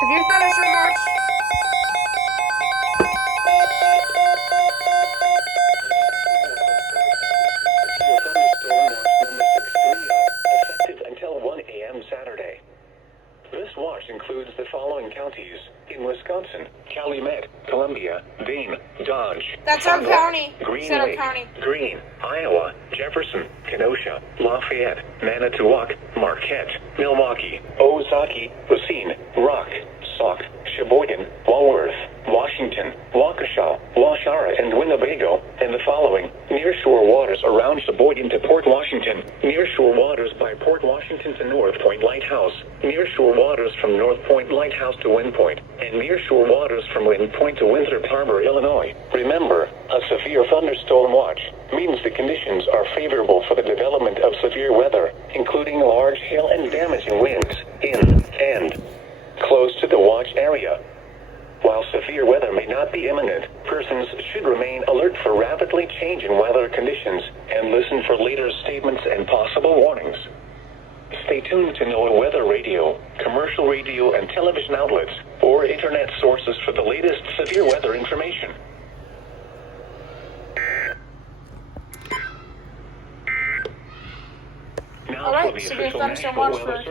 Severe thunderstorm watch. Effective until 1 a.m. Saturday. This watch includes the following counties in Wisconsin: Calumet, Columbia, Dane, Dodge, That's our Fond du Lac, county. Green Center Lake, County. Green, Iowa, Jefferson, Kenosha, Lafayette, Manitowoc, Marquette, Milwaukee, Ozaki, Racine, Rock, Sauk, Sheboygan, Walworth, Washington, Waukesha, Washara, and Winnebago, and the following: nearshore waters around Sheboygan to Port Washington, nearshore waters by Port Washington to North Point Lighthouse, nearshore waters from North Point Lighthouse to Wind Point, and nearshore waters from Wind Point to Winthrop Harbor, Illinois. Remember, a severe thunderstorm watch means the conditions are favorable for the development of severe weather, including large hail and damaging winds in and close to the watch area. While severe weather may not be imminent, persons should remain alert for rapidly changing weather conditions and listen for later statements and possible warnings. Stay tuned to NOAA weather radio, commercial radio and television outlets, or internet sources for the latest severe weather information. Now All right, for the severe official thunderstorm National watch Weather for Service.